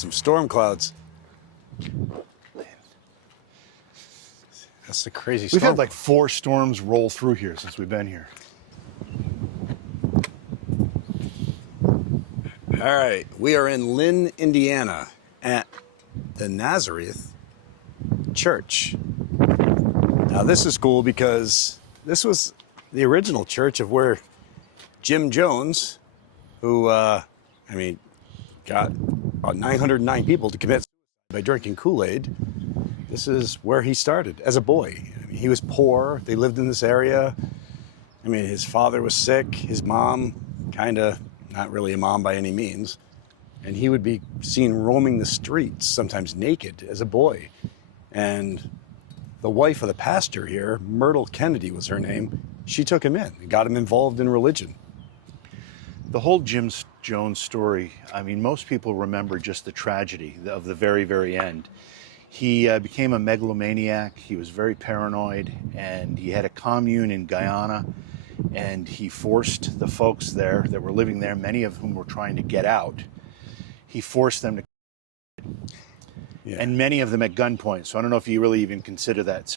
some storm clouds. That's the crazy We've storm. had like 4 storms roll through here since we've been here. All right, we are in Lynn, Indiana at the Nazareth Church. Now this is cool because this was the original church of where Jim Jones, who, got about 909 people to commit suicide by drinking Kool-Aid. This is where he started as a boy. I mean, he was poor. They lived in this area. I mean, his father was sick. His mom, kind of not really a mom by any means. And he would be seen roaming the streets, sometimes naked, as a boy. And the wife of the pastor here, Myrtle Kennedy was her name, she took him in and got him involved in religion. The whole Jim Jones story, I mean, most people remember just the tragedy of the very, very end. He became a megalomaniac. He was very paranoid, and he had a commune in Guyana, and he forced the folks there that were living there, many of whom were trying to get out. He forced them to, and many of them at gunpoint. So I don't know if you really even consider that.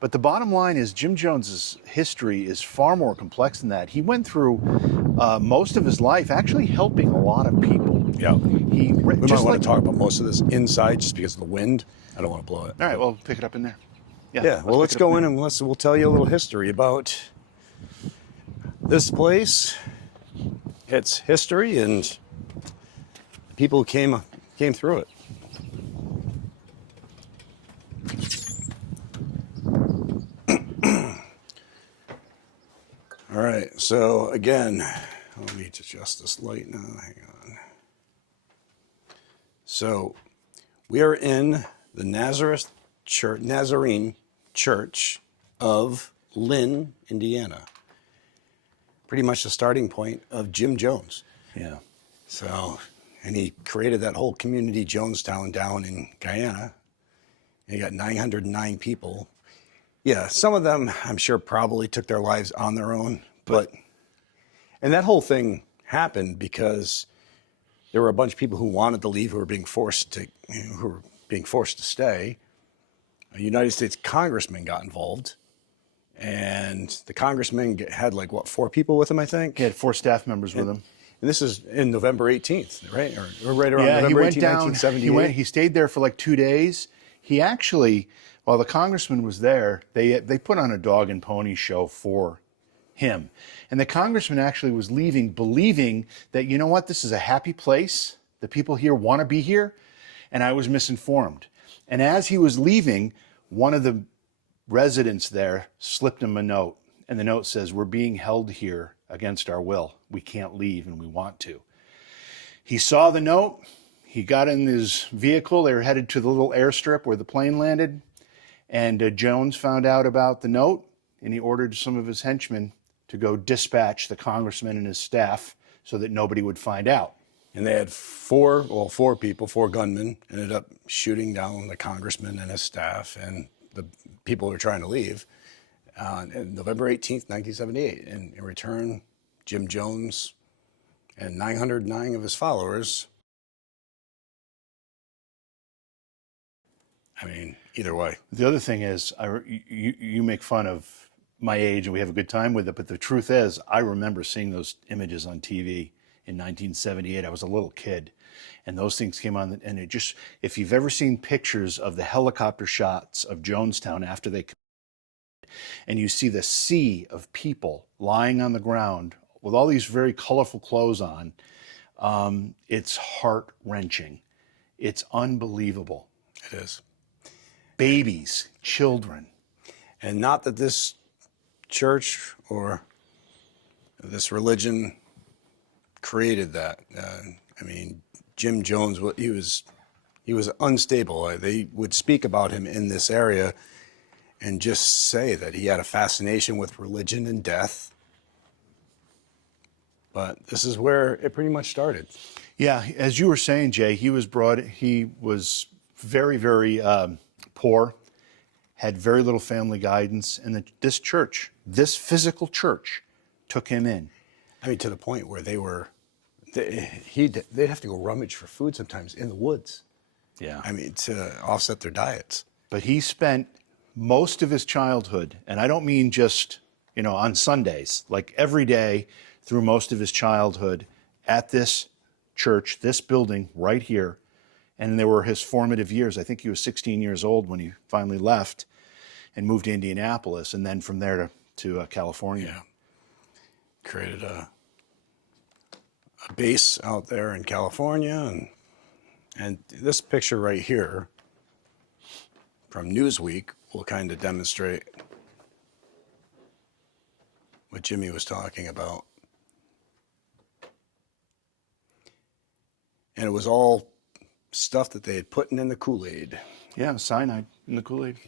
But the bottom line is Jim Jones's history is far more complex than that. He went through most of his life actually helping a lot of people. Yeah. We might want to talk about most of this inside just because of the wind. I don't want to blow it. All right, well, pick it up in there. Yeah, well, let's go in and we'll tell you a little history about this place, its history, and the people who came through it. All right, so again, let me adjust this light now. Hang on. So we are in the Nazarene Church of Lynn, Indiana. Pretty much the starting point of Jim Jones. Yeah. So, and he created that whole community, Jonestown, down in Guyana. And he got 909 people. Yeah, some of them, I'm sure, probably took their lives on their own. And that whole thing happened because there were a bunch of people who wanted to leave, who were being forced to stay. A United States congressman got involved, and the congressman had 4 people with him, I think. He had 4 staff members with him. And this is in November 18th, right? Or right around November he went 18th, down, 1978. He stayed there for 2 days. He actually, while the congressman was there, they put on a dog and pony show for him. And the congressman actually was leaving believing that, you know what, this is a happy place. The people here want to be here. And I was misinformed. And as he was leaving, one of the residents there slipped him a note. And the note says, "We're being held here against our will. We can't leave and we want to." He saw the note. He got in his vehicle. They were headed to the little airstrip where the plane landed. And Jones found out about the note, and he ordered some of his henchmen to go dispatch the congressman and his staff so that nobody would find out. And they had 4 people, 4 gunmen, ended up shooting down the congressman and his staff and the people who were trying to leave on November 18th, 1978. And in return, Jim Jones and 909 of his followers, I mean, either way. The other thing is, you make fun of my age and we have a good time with it, but the truth is, I remember seeing those images on TV in 1978. I was a little kid, and those things came on, and it just, if you've ever seen pictures of the helicopter shots of Jonestown after they, and you see the sea of people lying on the ground with all these very colorful clothes on, it's heart-wrenching. It's unbelievable. It is. Babies, children. And not that this church or this religion created that. I mean, Jim Jones, he was unstable. They would speak about him in this area and just say that he had a fascination with religion and death. But this is where it pretty much started. Yeah, as you were saying, Jay, he was very, very poor, had very little family guidance, and this church, this physical church, took him in. I mean, to the point where they were they'd have to go rummage for food sometimes in the woods. Yeah. I mean, to offset their diets. But he spent most of his childhood, and I don't mean just, on Sundays, like every day through most of his childhood at this church, this building right here. And there were his formative years. I think he was 16 years old when he finally left and moved to Indianapolis, and then from there to California. Yeah. Created a base out there in California. And this picture right here from Newsweek will kind of demonstrate what Jimmy was talking about. And it was all stuff that they had put in the Kool-Aid. Yeah, cyanide in the Kool-Aid.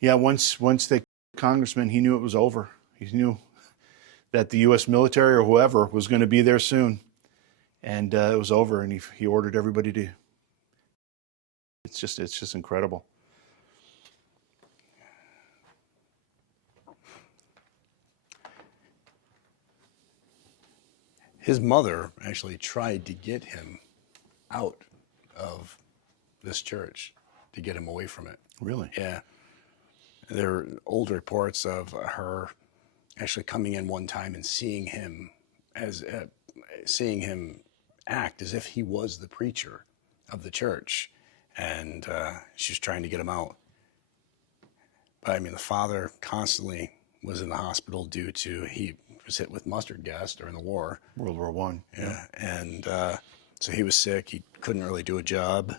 Yeah, once the congressman, he knew it was over. He knew that the U.S. military or whoever was going to be there soon. And it was over, and he ordered everybody to. It's just incredible. His mother actually tried to get him out of this church, to get him away from it. Really? Yeah. There are old reports of her actually coming in one time and seeing him act as if he was the preacher of the church, and she was trying to get him out. But I mean, the father constantly was in the hospital due to he was hit with mustard gas during the war. World War I. Yeah, and so he was sick. He couldn't really do a job.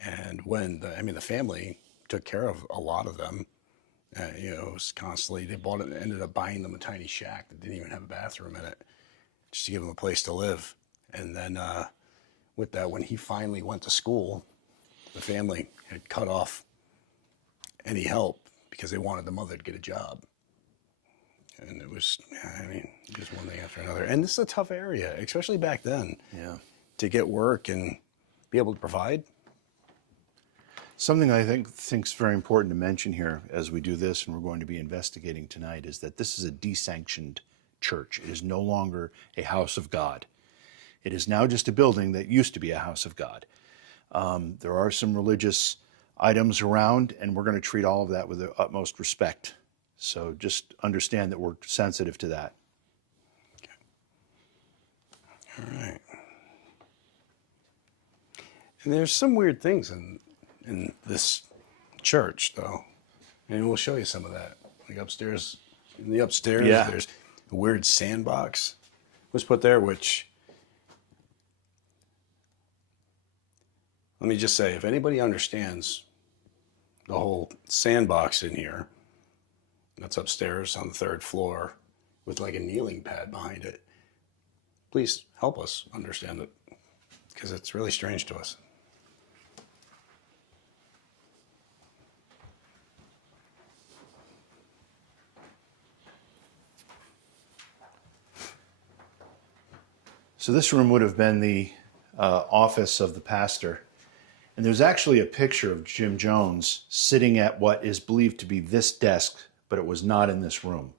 And when the family took care of a lot of them, it was constantly, they ended up buying them a tiny shack that didn't even have a bathroom in it, just to give them a place to live. And then with that, when he finally went to school, the family had cut off any help because they wanted the mother to get a job. And it was, just one thing after another. And this is a tough area, especially back then. Yeah. To get work and be able to provide. Something I think's very important to mention here as we do this, and we're going to be investigating tonight, is that this is a desanctioned church. It is no longer a house of God. It is now just a building that used to be a house of God. There are some religious items around, and we're going to treat all of that with the utmost respect. So just understand that we're sensitive to that. All right. And there's some weird things in this church, though. And we'll show you some of that. Like upstairs, Yeah. There's a weird sandbox was put there, which, let me just say, if anybody understands the whole sandbox in here, that's upstairs on the 3rd floor with like a kneeling pad behind it, please help us understand it, because it's really strange to us. So this room would have been the office of the pastor. And there's actually a picture of Jim Jones sitting at what is believed to be this desk, but it was not in this room.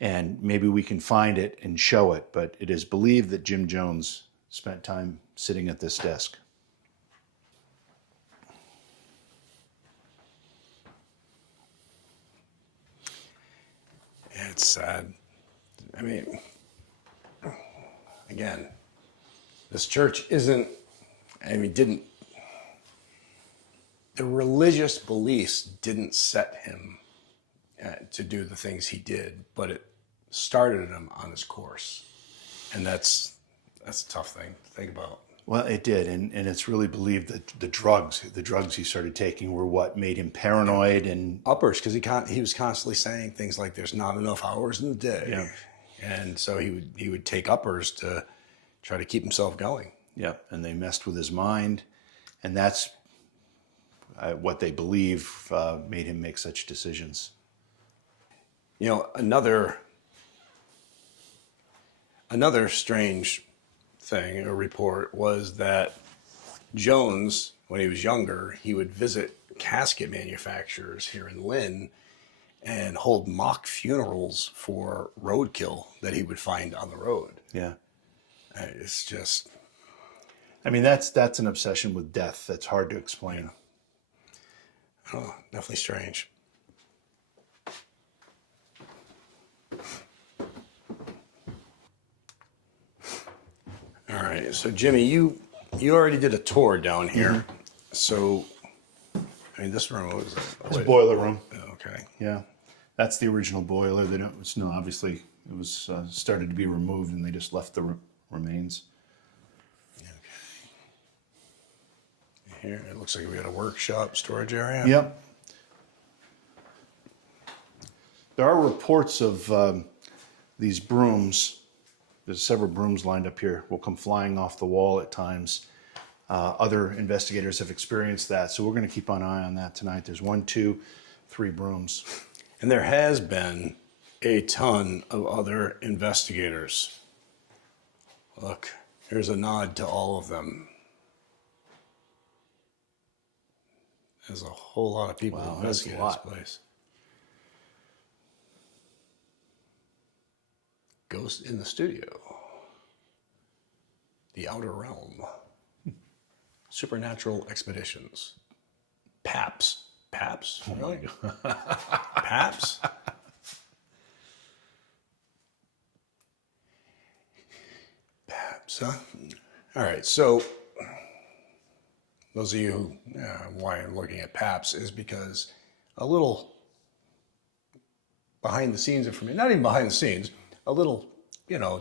And maybe we can find it and show it, but it is believed that Jim Jones spent time sitting at this desk. Yeah, it's sad. I mean, again, this church the religious beliefs didn't set him to do the things he did, but it started him on his course. And that's a tough thing to think about. Well, it did, and it's really believed that the drugs he started taking were what made him paranoid and uppers, because he was constantly saying things like, "There's not enough hours in the day," Yeah. And so he would take uppers to try to keep himself going. yeah, and they messed with his mind, and that's what they believe made him make such decisions. Another strange thing, a report, was that Jones, when he was younger, he would visit casket manufacturers here in Lynn, and hold mock funerals for roadkill that he would find on the road. Yeah. It's just, I mean, that's an obsession with death that's hard to explain. I don't know, definitely strange. All right, so Jimmy, you already did a tour down here. So, I mean, this room was It's a boiler room. Okay. Yeah. That's the original boiler. They don't, it's, no, obviously it was started to be removed and they just left the remains. Okay. Here, it looks like we got a workshop storage area. Yep. There are reports of these brooms. There's several brooms lined up here. Will come flying off the wall at times. Other investigators have experienced that, so we're going to keep an eye on that tonight. There's 1, 2, 3 brooms. And there has been a ton of other investigators. Look, here's a nod to all of them. There's a whole lot of people Wow, who that's a investigate lot. this place. Ghost in the Studio. The Outer Realm. Supernatural Expeditions. PAPS. PAPS? Really? PAPS? PAPS, huh? All right, so those of you who, why I'm looking at PAPS is because a little behind the scenes information, not even behind the scenes, a little,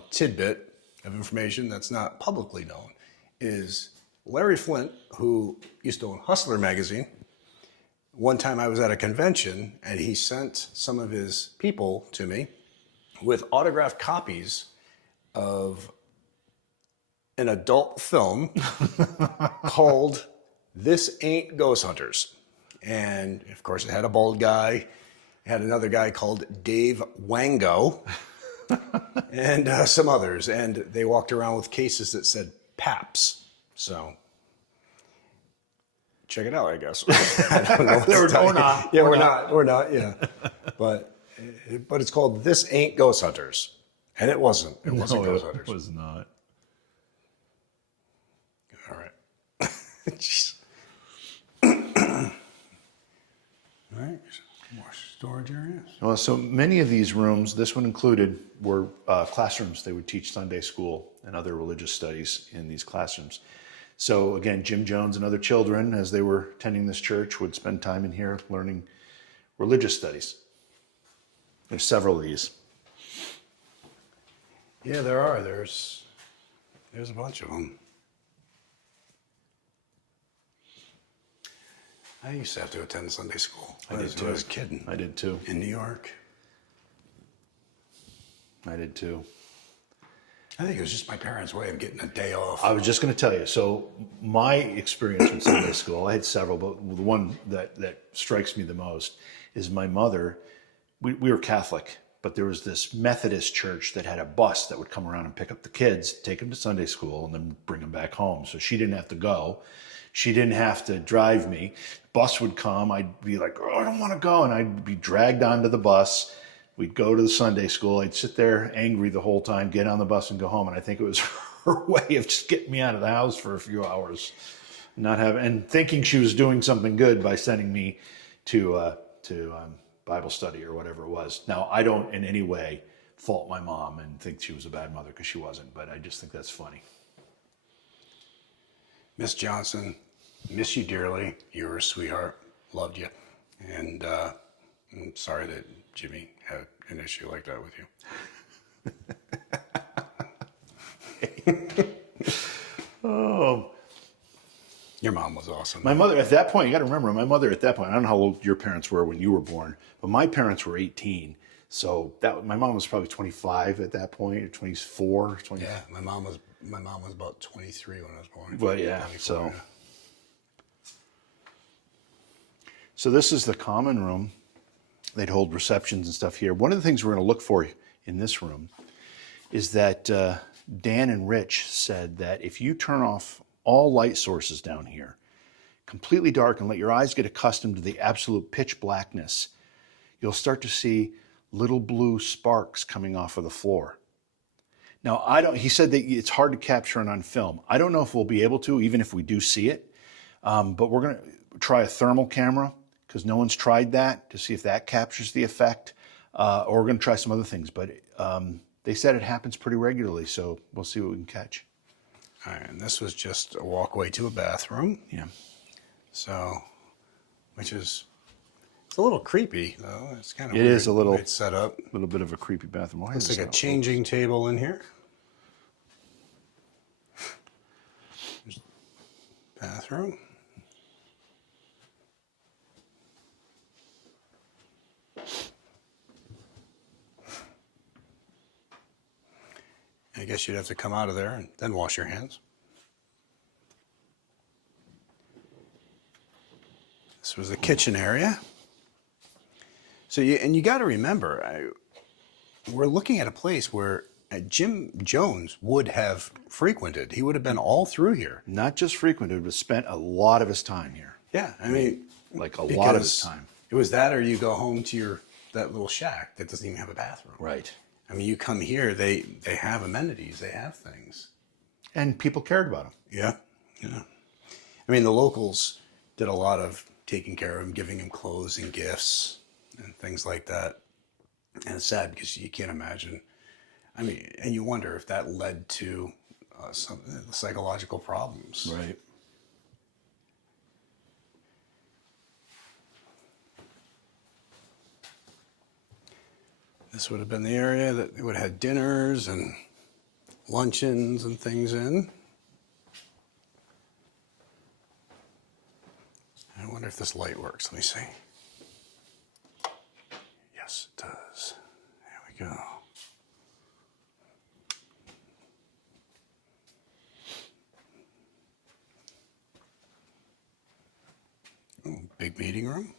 tidbit of information that's not publicly known is Larry Flint, who used to own Hustler magazine. One time I was at a convention and he sent some of his people to me with autographed copies of an adult film called This Ain't Ghost Hunters. And of course it had a bald guy, it had another guy called Dave Wango, and some others. And they walked around with cases that said PAPS. So check it out, I guess. I don't know. We're not. Yeah, we're not. Yeah, but it's called This Ain't Ghost Hunters, and it wasn't. It wasn't Ghost Hunters. It was not. All right. Jeez. All right. More storage areas. Well, so many of these rooms, this one included, were classrooms. They would teach Sunday school and other religious studies in these classrooms. So again, Jim Jones and other children, as they were attending this church, would spend time in here learning religious studies. There's several of these. Yeah, there are. There's a bunch of them. I used to have to attend Sunday school. I did too. I was kidding. I did too. In New York. I did too. I think it was just my parents' way of getting a day off. I was just going to tell you. So my experience in Sunday school, I had several, but the one that strikes me the most is my mother. We were Catholic, but there was this Methodist church that had a bus that would come around and pick up the kids, take them to Sunday school, and then bring them back home. So she didn't have to go. She didn't have to drive me. Bus would come. I'd be like, oh, I don't want to go. And I'd be dragged onto the bus. We'd go to the Sunday school. I'd sit there angry the whole time, get on the bus and go home. And I think it was her way of just getting me out of the house for a few hours, and thinking she was doing something good by sending me to Bible study or whatever it was. Now, I don't in any way fault my mom and think she was a bad mother, because she wasn't. But I just think that's funny. Miss Johnson, miss you dearly. You were a sweetheart. Loved you. And I'm sorry that Jimmy had an issue like that with you. Oh. Your mom was awesome. My mother, at that point, you got to remember, my mother at that point, I don't know how old your parents were when you were born, but my parents were 18. So my mom was probably 25 at that point, or 24, 25. Yeah, my mom was about 23 when I was born. Well, yeah, 24, so. Yeah. So this is the common room. They'd hold receptions and stuff here. One of the things we're going to look for in this room is that Dan and Rich said that if you turn off all light sources down here, completely dark, and let your eyes get accustomed to the absolute pitch blackness, you'll start to see little blue sparks coming off of the floor. Now, he said that it's hard to capture it on film. I don't know if we'll be able to, even if we do see it, but we're going to try a thermal camera because no one's tried that to see if that captures the effect, or we're going to try some other things, but they said it happens pretty regularly, so we'll see what we can catch. All right, and this was just a walkway to a bathroom. Yeah. So, which is, it's a little creepy though. It's kind of It weird is a little, the way it's set up. A little bit of a creepy bathroom. Looks like a changing table in here. There's bathroom. I guess you'd have to come out of there and then wash your hands. This was the kitchen area. So you got to remember, we're looking at a place where Jim Jones would have frequented. He would have been all through here. Not just frequented, but spent a lot of his time here. Yeah, I mean, like a lot of his time. It was that, or you go home to that little shack that doesn't even have a bathroom. Right. I mean, you come here, they have amenities, they have things. And people cared about him. Yeah, yeah. I mean, the locals did a lot of taking care of him, giving him clothes and gifts and things like that. And it's sad because you can't imagine. I mean, and you wonder if that led to some psychological problems. Right. This would have been the area that they would have had dinners and luncheons and things in. I wonder if this light works. Let me see. Yes, it does. There we go. Oh, big meeting room.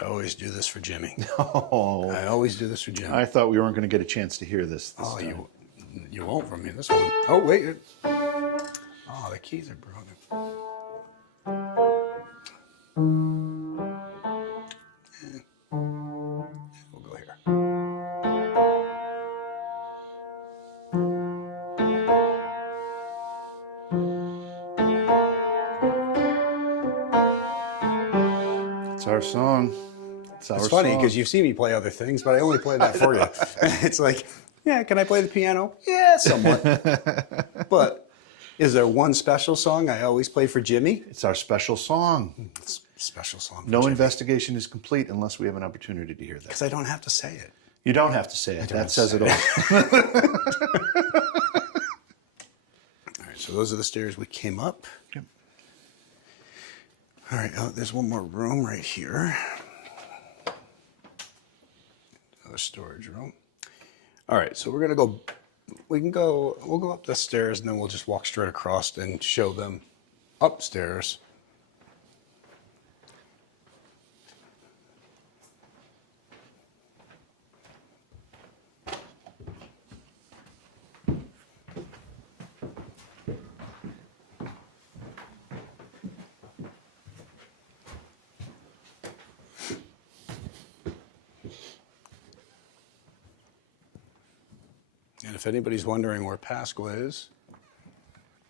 I always do this for Jimmy. Oh. I always do this for Jimmy. I thought we weren't going to get a chance to hear this time. You won't from me this one. Oh, wait. Oh, the keys are broken. We'll go here. It's our song. It's funny because you see me play other things, but I only play that for you. It's like, yeah, can I play the piano? Yeah, somewhat. But is there one special song I always play for Jimmy? It's our special song. It's a special song. No investigation is complete unless we have an opportunity to hear that. Because I don't have to say it. You don't have to say it. That says it all. All right, so those are the stairs we came up. Yep. All right, there's one more room right here. Another storage room. All right, so we're gonna go. We'll go up the stairs and then we'll just walk straight across and show them upstairs. And if anybody's wondering where Pasqua is,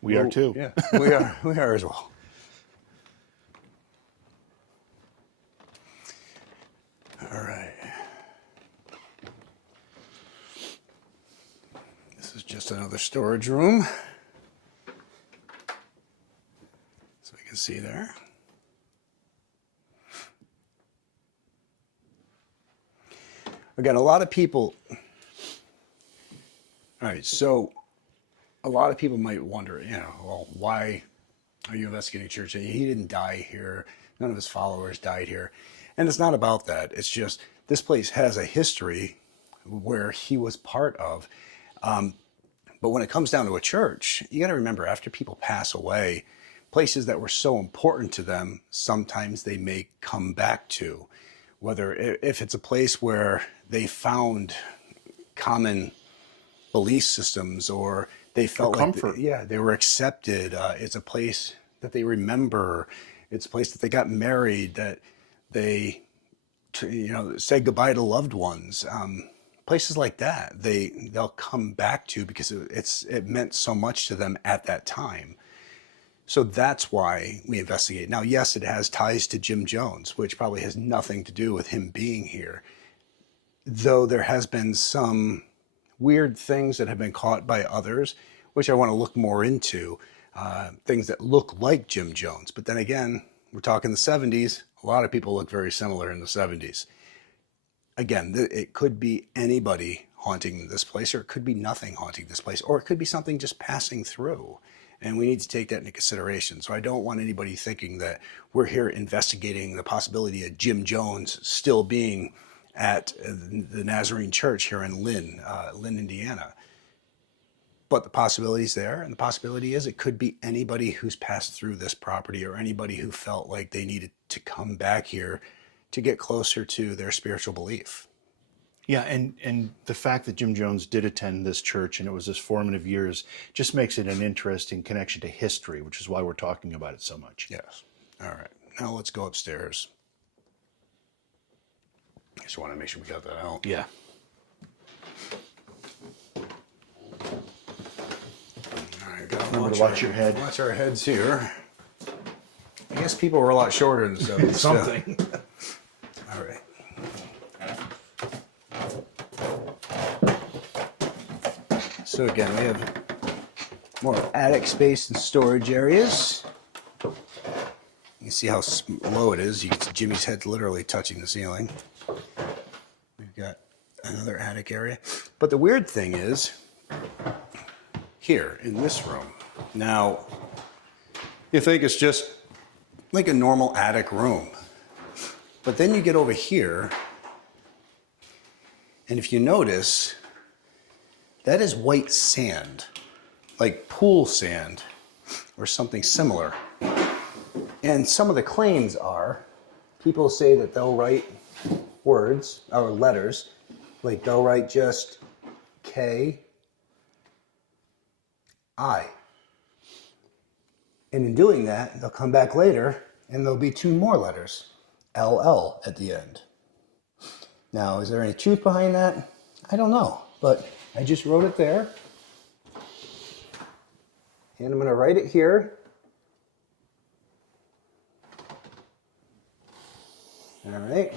We are too. Yeah, we are as well. All right. This is just another storage room. So you can see there. Again, a lot of people. All right, so a lot of people might wonder, well, why are you investigating church? He didn't die here. None of his followers died here. And it's not about that. It's just this place has a history where he was part of. But when it comes down to a church, you got to remember, after people pass away, places that were so important to them, sometimes they may come back to. Whether if it's a place where they found common belief systems, or they felt like comfort. they were accepted. It's a place that they remember. It's a place that they got married, that they say goodbye to loved ones. Places like that they'll come back to because it meant so much to them at that time. So that's why we investigate. Now, yes, it has ties to Jim Jones, which probably has nothing to do with him being here, though there has been some weird things that have been caught by others, which I want to look more into, things that look like Jim Jones. But then again, we're talking the 70s. A lot of people look very similar in the 70s. Again, it could be anybody haunting this place, or it could be nothing haunting this place, or it could be something just passing through. And we need to take that into consideration. So I don't want anybody thinking that we're here investigating the possibility of Jim Jones still being at the Nazarene Church here in Lynn, Indiana. But the possibility is there, and the possibility is it could be anybody who's passed through this property, or anybody who felt like they needed to come back here to get closer to their spiritual belief. Yeah, and the fact that Jim Jones did attend this church and it was his formative years just makes it an interesting connection to history, which is why we're talking about it so much. Yes. All right. Now let's go upstairs. I just want to make sure we got that out. Yeah. All right, gotta Remember to watch your head. Watch our heads here. I guess people were a lot shorter than 70. Something. All right. So again, we have more attic space and storage areas. You can see how low it is. You can see Jimmy's head literally touching the ceiling. We've got another attic area. But the weird thing is, here in this room, now, you think it's just like a normal attic room. But then you get over here, and if you notice, that is white sand, like pool sand or something similar. And some of the claims are, people say that they'll write words or letters, like they'll write just K, I. And in doing that, they'll come back later and there'll be two more letters, LL at the end. Now, is there any truth behind that? I don't know, but I just wrote it there. And I'm going to write it here. All right.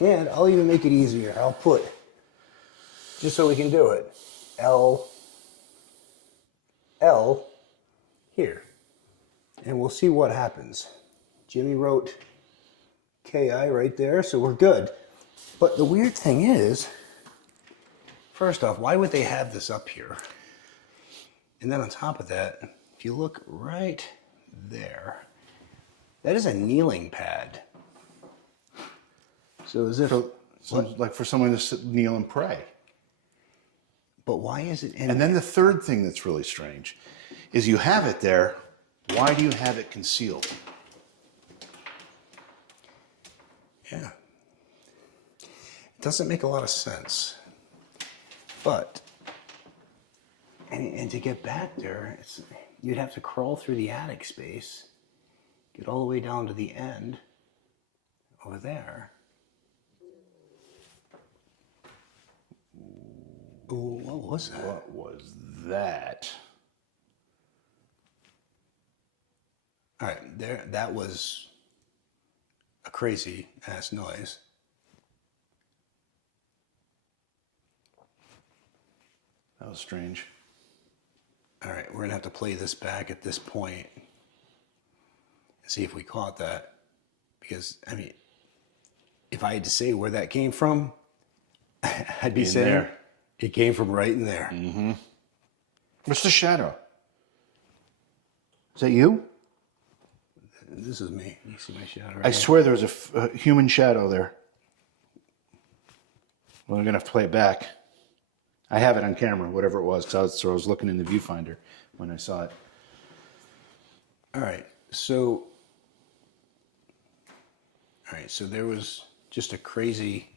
And I'll even make it easier. I'll put, just so we can do it, L here. And we'll see what happens. Jimmy wrote KI right there, so we're good. But the weird thing is, first off, why would they have this up here? And then on top of that, if you look right there, that is a kneeling pad. So is it like for someone to sit, kneel and pray. But why is it in? And then the third thing that's really strange is you have it there. Why do you have it concealed? Yeah. It doesn't make a lot of sense. But, and to get back there, you'd have to crawl through the attic space, get all the way down to the end over there. Ooh, what was that? What was that? All right, there. That was a crazy ass noise. That was strange. All right, we're gonna have to play this back at this point and see if we caught that. Because I mean, if I had to say where that came from, I'd be saying there. It came from right in there. Mm-hmm. What's the shadow? Is that you? This is me. You see my shadow right I swear there was a human shadow there. Well, we're going to have to play it back. I have it on camera, whatever it was, so I was looking in the viewfinder when I saw it. All right, so there was just a crazy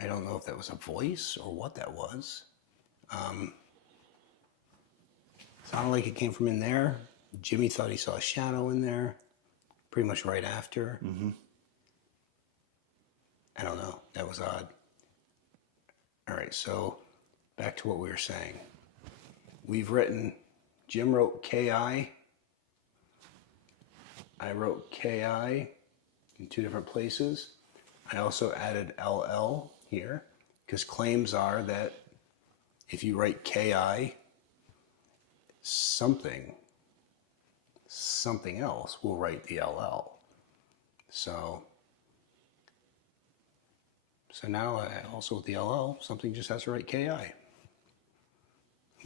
I don't know if that was a voice or what that was. Sounded like it came from in there. Jimmy thought he saw a shadow in there pretty much right after. Mm-hmm. I don't know. That was odd. All right, so back to what we were saying. We've written, Jim wrote KI. I wrote KI in 2 different places. I also added LL here because claims are that if you write KI, something else will write the LL. So now I also with the LL, something just has to write KI. I'm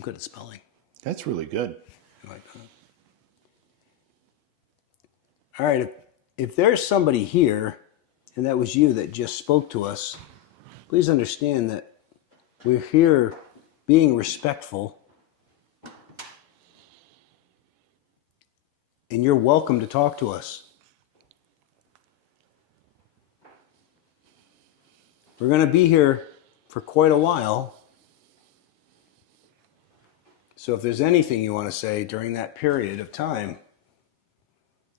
good at spelling. That's really good. I like that. All right, if there's somebody here, and that was you that just spoke to us, please understand that we're here being respectful, and you're welcome to talk to us. We're going to be here for quite a while. So if there's anything you want to say during that period of time,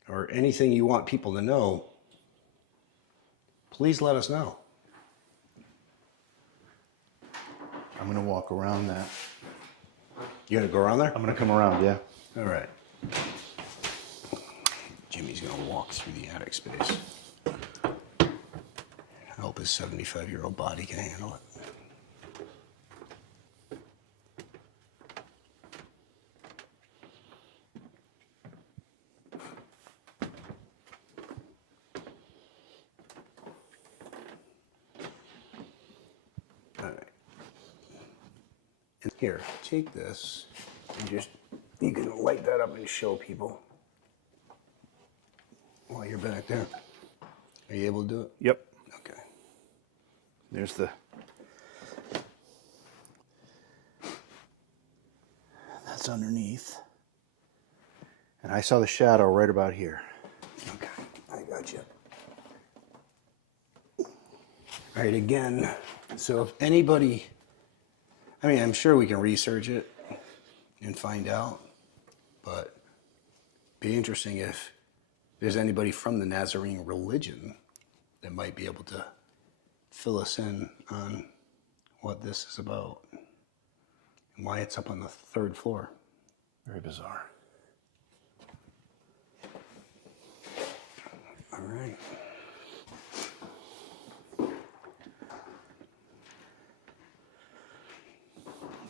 or anything you want people to know, please let us know. I'm going to walk around that. You going to go around there? I'm going to come around, yeah. All right. Jimmy's going to walk through the attic space. I hope his 75-year-old body can handle it. All right. And here, take this and you can light that up and show people while you're back there. Are you able to do it? Yep. Okay. There's the... That's underneath. And I saw the shadow right about here. Okay, I got you. All right, again, so if anybody, I mean, I'm sure we can research it and find out, but it'd be interesting if there's anybody from the Nazarene religion that might be able to fill us in on what this is about and why it's up on the 3rd floor. Very bizarre. All right.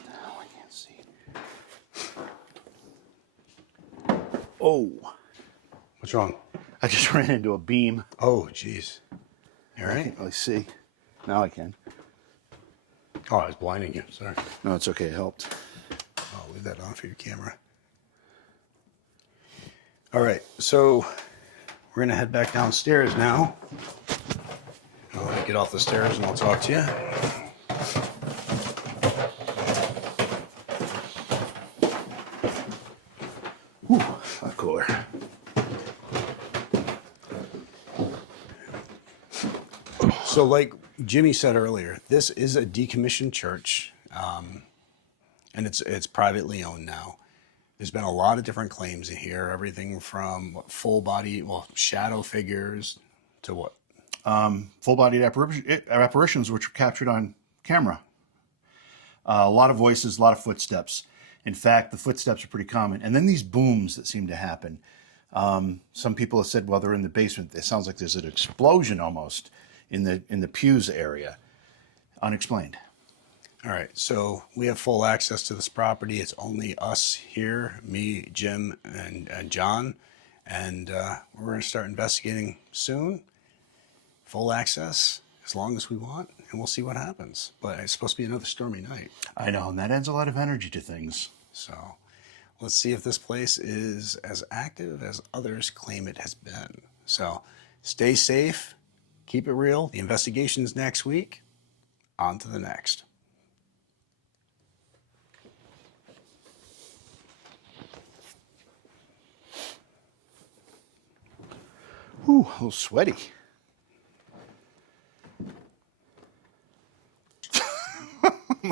Now I can't see. Oh. What's wrong? I just ran into a beam. Oh, jeez. All I right. can't really see. Now I can. Oh, I was blinding you. Sorry. No, it's okay. It helped. I'll leave that on for your camera. All right, so we're going to head back downstairs now. I'll get off the stairs and I'll talk to you. Whew, a lot cooler. So like Jimmy said earlier, this is a decommissioned church, and it's privately owned now. There's been a lot of different claims in here, everything from full body, shadow figures to what? Full-bodied apparitions which were captured on camera. A lot of voices, a lot of footsteps. In fact, the footsteps are pretty common. And then these booms that seem to happen. Some people have said, well, they're in the basement. It sounds like there's an explosion almost in the pews area. Unexplained. All right, so we have full access to this property. It's only us here, me, Jim, and John. And we're going to start investigating soon. Full access as long as we want, and we'll see what happens. But it's supposed to be another stormy night. I know, and that adds a lot of energy to things. So let's see if this place is as active as others claim it has been. So stay safe, keep it real. The investigation's next week. On to the next. Ooh, a little sweaty.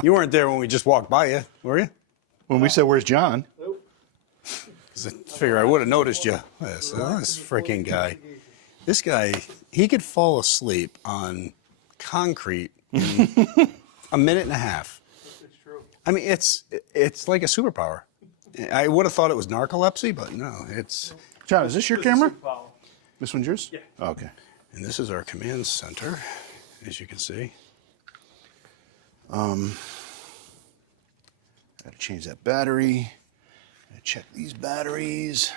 You weren't there when we just walked by you, were you? When we said, "Where's John?" 'Cause I figure I would have noticed you. This freaking guy. This guy, he could fall asleep on concrete in a minute and a half. It's true. I mean, it's like a superpower. I would have thought it was narcolepsy, but no, it's. John, is this your camera? Superpower. This one's yours? Yeah. Okay. And this is our command center, as you can see. Got to change that battery. Gotta check these batteries.